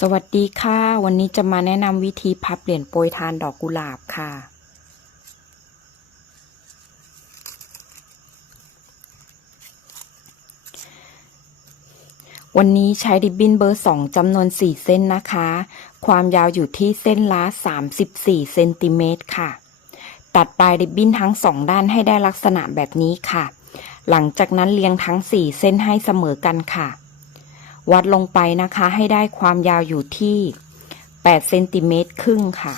สวัสดีค่ะ วันนี้จะมาแนะนำวิธีพับเหรียญโปรยทานดอกกุหลาบค่ะ วันนี้ใช้ริบบิ้นเบอร์สองจำนวน4เส้นนะคะ ความยาวอยู่ที่เส้นละ34เซนติเมตรค่ะ ตัดปลายริบบิ้นทั้งสองด้านให้ได้ลักษณะแบบนี้ค่ะ หลังจากนั้นเรียงทั้ง4เส้นให้เสมอกันค่ะ วัดลงไปนะคะให้ได้ความยาวอยู่ที่8เซนติเมตรครึ่งค่ะ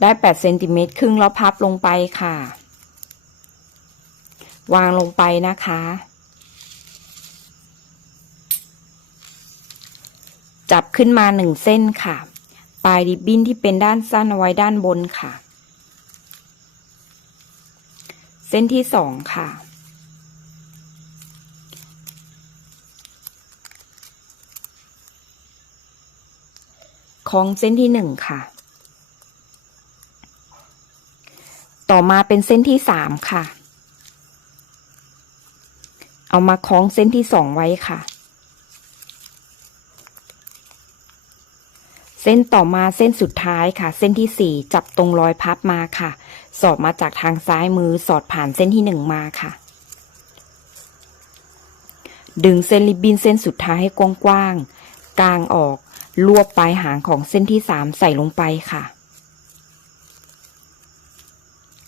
ได้8เซนติเมตรครึ่งแล้วพับลงไปค่ะ วางลงไปนะคะ จับขึ้นมาหนึ่งเส้นค่ะ ปลายริบบิ้นที่เป็นด้านสั้นเอาไว้ด้านบนค่ะ เส้นที่สองค่ะ ของเส้นที่หนึ่งค่ะ ต่อมาเป็นเส้นที่สามค่ะ เอามาคล้องเส้นที่สองไว้ค่ะ เส้นต่อมาเส้นสุดท้ายค่ะ เส้นที่สี่จับตรงรอยพับมาค่ะ สอดมาจากทางซ้ายมือสอดผ่านเส้นที่หนึ่งมาค่ะดึงเส้นริบบิ้นเส้นสุดท้ายให้กว้างๆกางออก รวบปลายหางของเส้นที่สามใส่ลงไปค่ะ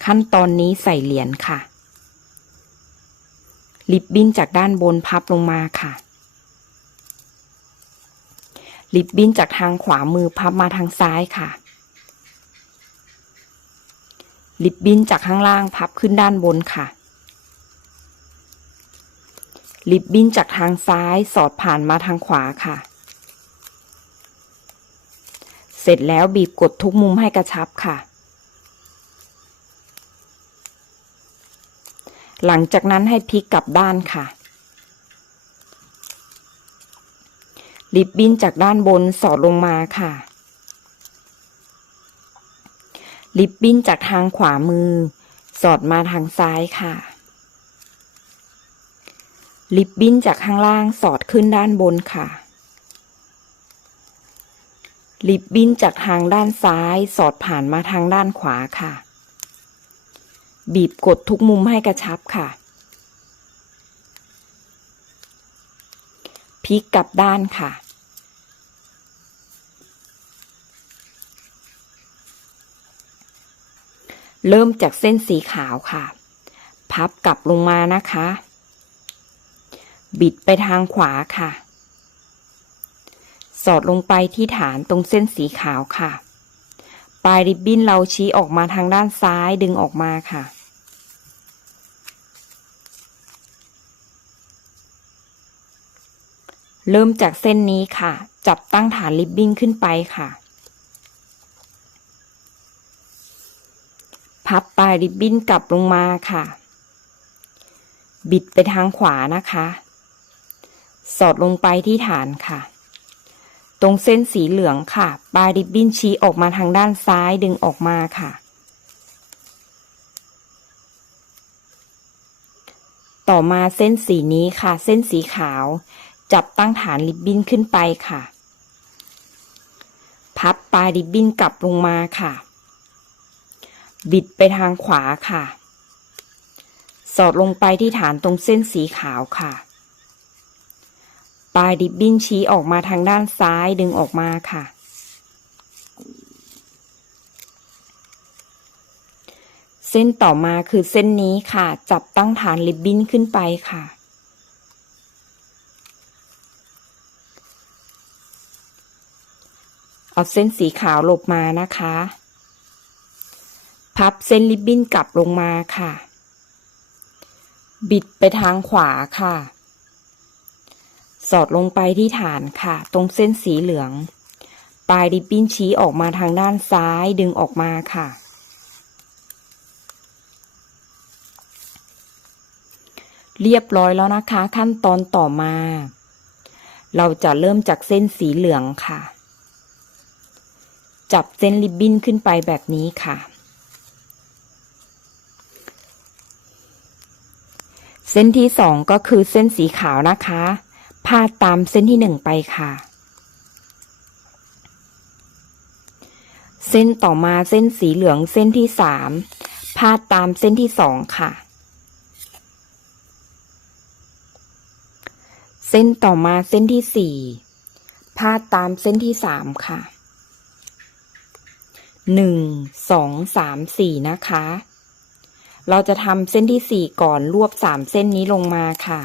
ขั้นตอนนี้ใส่เหรียญค่ะริบบิ้นจากด้านบนพับลงมาค่ะริบบิ้นจากทางขวามือพับมาทางซ้ายค่ะริบบิ้นจากข้างล่างพับขึ้นด้านบนค่ะริบบิ้นจากทางซ้ายสอดผ่านมาทางขวาค่ะ เสร็จแล้วบีบกดทุกมุมให้กระชับค่ะ หลังจากนั้นให้พลิกกลับด้านค่ะ ริบบิ้นจากด้านบนสอดลงมาค่ะ ริบบิ้นจากทางขวามือ สอดมาทางซ้ายค่ะริบบิ้นจากข้างล่างสอดขึ้นด้านบนค่ะ ริบบิ้นจากทางด้านซ้ายสอดผ่านมาทางด้านขวาค่ะ บีบกดทุกมุมให้กระชับค่ะ พลิกกลับด้านค่ะ เริ่มจากเส้นสีขาวค่ะ พับกลับลงมานะคะ บิดไปทางขวาค่ะ สอดลงไปที่ฐานตรงเส้นสีขาวค่ะ ปลายริบบิ้นเราชี้ออกมาทางด้านซ้ายดึงออกมาค่ะ เริ่มจากเส้นนี้ค่ะ จับตั้งฐานริบบิ้นขึ้นไปค่ะ พับปลายริบบิ้นกลับลงมาค่ะ บิดไปทางขวานะคะ สอดลงไปที่ฐานค่ะ ตรงเส้นสีเหลืองค่ะ ปลายริบบิ้นชี้ออกมาทางด้านซ้ายดึงออกมาค่ะ ต่อมาเส้นสีนี้ค่ะ เส้นสีขาว จับตั้งฐานริบบิ้นขึ้นไปค่ะ พับปลายริบบิ้นกลับลงมาค่ะ บิดไปทางขวาค่ะ สอดลงไปที่ฐานตรงเส้นสีขาวค่ะ ปลายริบบิ้นชี้ออกมาทางด้านซ้ายดึงออกมาค่ะ เส้นต่อมาคือเส้นนี้ค่ะ จับตั้งฐานริบบิ้นขึ้นไปค่ะ เอาเส้นสีขาวหลบมานะคะ พับเส้นริบบิ้นกลับลงมาค่ะ บิดไปทางขวาค่ะ สอดลงไปที่ฐานค่ะ ตรงเส้นสีเหลือง ปลายริบบิ้นชี้ออกมาทางด้านซ้ายดึงออกมาค่ะ เรียบร้อยแล้วนะคะ ขั้นตอนต่อมา เราจะเริ่มจากเส้นสีเหลืองค่ะ จับเส้นริบบิ้นขึ้นไปแบบนี้ค่ะเส้นที่สองก็คือเส้นสีขาวนะคะ พาดตามเส้นที่หนึ่งไปค่ะ เส้นต่อมาเส้นสีเหลืองเส้นที่สามพาดตามเส้นที่สองค่ะ เส้นต่อมาเส้นที่สี่พาดตามเส้นที่สามค่ะหนึ่งสองสามสี่นะคะ เราจะทำเส้นที่สี่ก่อนรวบสามเส้นนี้ลงมาค่ะ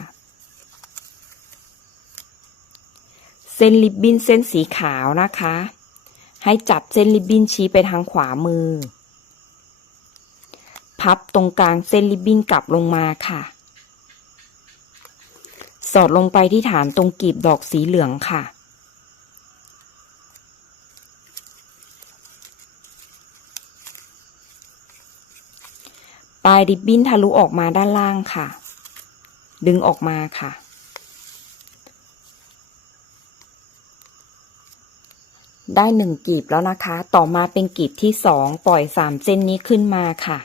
เส้นริบบิ้นเส้นสีขาวนะคะ ให้จับเส้นริบบิ้นชี้ไปทางขวามือ พับตรงกลางเส้นริบบิ้นกลับลงมาค่ะ สอดลงไปที่ฐานตรงกีบดอกสีเหลืองค่ะปลายริบบิ้นทะลุออกมาด้านล่างค่ะ ดึงออกมาค่ะ ได้หนึ่งกีบแล้วนะคะ ต่อมาเป็นกีบที่สองปล่อยสามเส้นนี้ขึ้นมาค่ะ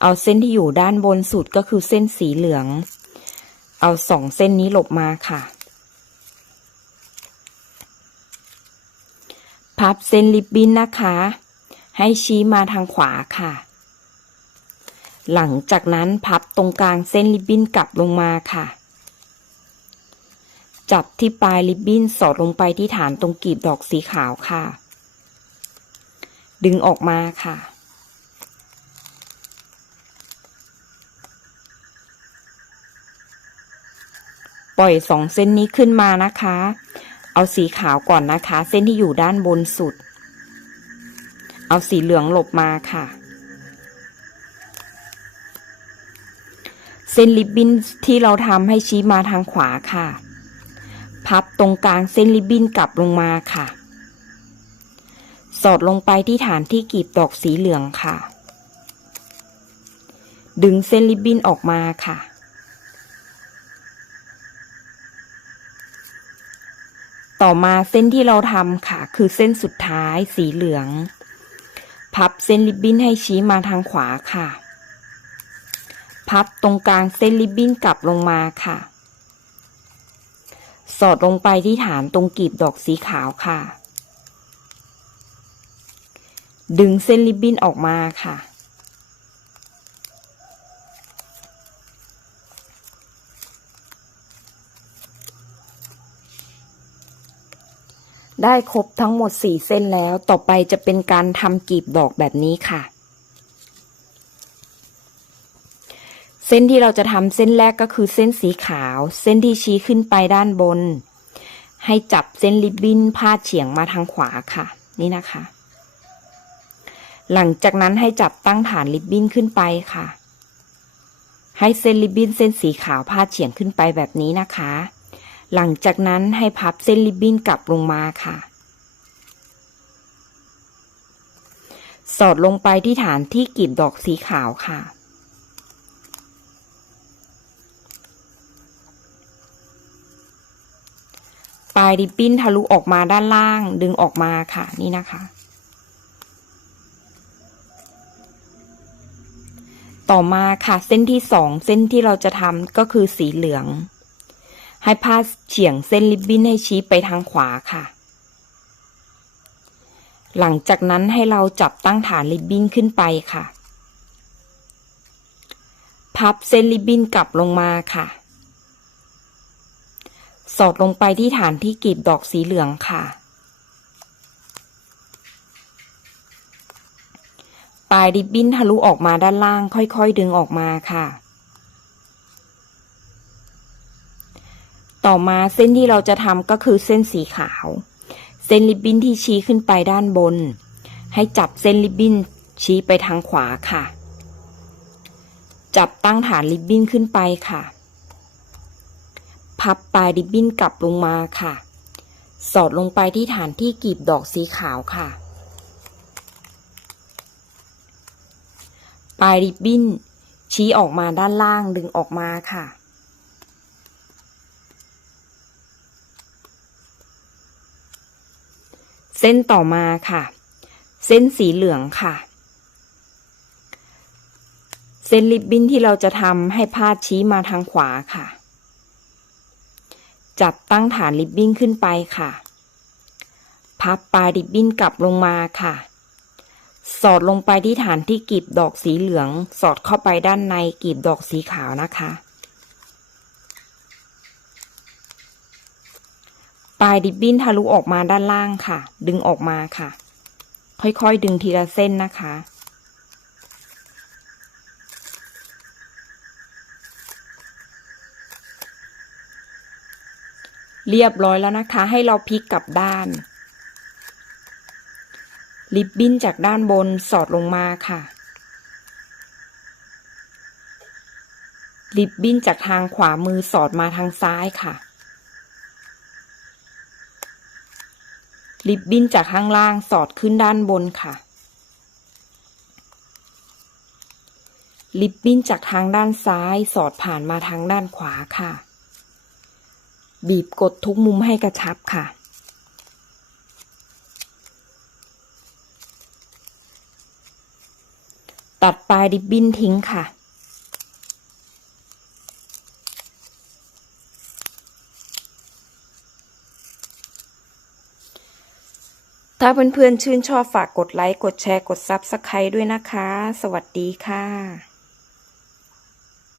เอาเส้นที่อยู่ด้านบนสุดก็คือเส้นสีเหลือง เอาสองเส้นนี้หลบมาค่ะ พับเส้นริบบิ้นนะคะ ให้ชี้มาทางขวาค่ะ หลังจากนั้นพับตรงกลางเส้นริบบิ้นกลับลงมาค่ะ จับที่ปลายริบบิ้นสอดลงไปที่ฐานตรงกีบดอกสีขาวค่ะ ดึงออกมาค่ะ ปล่อยสองเส้นนี้ขึ้นมานะคะ เอาสีขาวก่อนนะคะ เส้นที่อยู่ด้านบนสุด เอาสีเหลืองหลบมาค่ะเส้นริบบิ้นที่เราทำให้ชี้มาทางขวาค่ะ พับตรงกลางเส้นริบบิ้นกลับลงมาค่ะ สอดลงไปที่ฐานที่กีบดอกสีเหลืองค่ะ ดึงเส้นริบบิ้นออกมาค่ะ ต่อมาเส้นที่เราทำค่ะ คือเส้นสุดท้ายสีเหลือง พับเส้นริบบิ้นให้ชี้มาทางขวาค่ะ พับตรงกลางเส้นริบบิ้นกลับลงมาค่ะ อดลงไปที่ฐานตรงกีบดอกสีขาวค่ะ ดึงเส้นริบบิ้นออกมาค่ะ ได้ครบทั้งหมดสี่เส้นแล้ว ต่อไปจะเป็นการทำกีบดอกแบบนี้ค่ะ ส้นที่เราจะทำเส้นแรกก็คือเส้นสีขาว เส้นที่ชี้ขึ้นไปด้านบน ให้จับเส้นริบบิ้นพาดเฉียงมาทางขวาค่ะ นี่นะคะ หลังจากนั้นให้จับตั้งฐานริบบิ้นขึ้นไปค่ะ ให้เส้นริบบิ้นเส้นสีขาวพาดเฉียงขึ้นไปแบบนี้นะคะ หลังจากนั้นให้พับเส้นริบบิ้นกลับลงมาค่ะ สอดลงไปที่ฐานที่กีบดอกสีขาวค่ะ ปลายริบบิ้นทะลุออกมาด้านล่างดึงออกมาค่ะนี่นะคะ ต่อมาค่ะเส้นที่สองเส้นที่เราจะทำก็คือสีเหลือง ให้พาเฉียงเส้นริบบิ้นให้ชี้ไปทางขวาค่ะ หลังจากนั้นให้เราจับตั้งฐานริบบิ้นขึ้นไปค่ะ พับเส้นริบบิ้นกลับลงมาค่ะ สอดลงไปที่ฐานที่กีบดอกสีเหลืองค่ะ ปลายริบบิ้นทะลุออกมาด้านล่างค่อยๆดึงออกมาค่ะ ต่อมาเส้นที่เราจะทำก็คือเส้นสีขาว เส้นริบบิ้นที่ชี้ขึ้นไปด้านบน ให้จับเส้นริบบิ้นชี้ไปทางขวาค่ะ จับตั้งฐานริบบิ้นขึ้นไปค่ะ พับปลายริบบิ้นกลับลงมาค่ะ สอดลงไปที่ฐานที่กีบดอกสีขาวค่ะ ปลายริบบิ้นชี้ออกมาด้านล่างดึงออกมาค่ะ เส้นต่อมาค่ะ เส้นสีเหลืองค่ะ เส้นริบบิ้นที่เราจะทำให้พาดชี้มาทางขวาค่ะ จับตั้งฐานริบบิ้นขึ้นไปค่ะ พับปลายริบบิ้นกลับลงมาค่ะ สอดลงไปที่ฐานที่กลีบดอกสีเหลือง สอดเข้าไปด้านในกลีบดอกสีขาวนะคะ ปลายริบบิ้นทะลุออกมาด้านล่างค่ะ ดึงออกมาค่ะ ค่อยๆดึงทีละเส้นนะคะ เรียบร้อยแล้วนะคะ ให้เราพลิกกลับด้าน ริบบิ้นจากด้านบนสอดลงมาค่ะ ริบบิ้นจากทางขวามือสอดมาทางซ้ายค่ะ ริบบิ้นจากข้างล่างสอดขึ้นด้านบนค่ะ ริบบิ้นจากทางด้านซ้ายสอดผ่านมาทางด้านขวาค่ะ บีบกดทุกมุมให้กระชับค่ะ ตัดปลายริบบิ้นทิ้งค่ะ ถ้าเพื่อนๆชื่นชอบฝากกดไลค์ กดแชร์ กดซับสไครต์ด้วยนะคะ สวัสดีค่ะ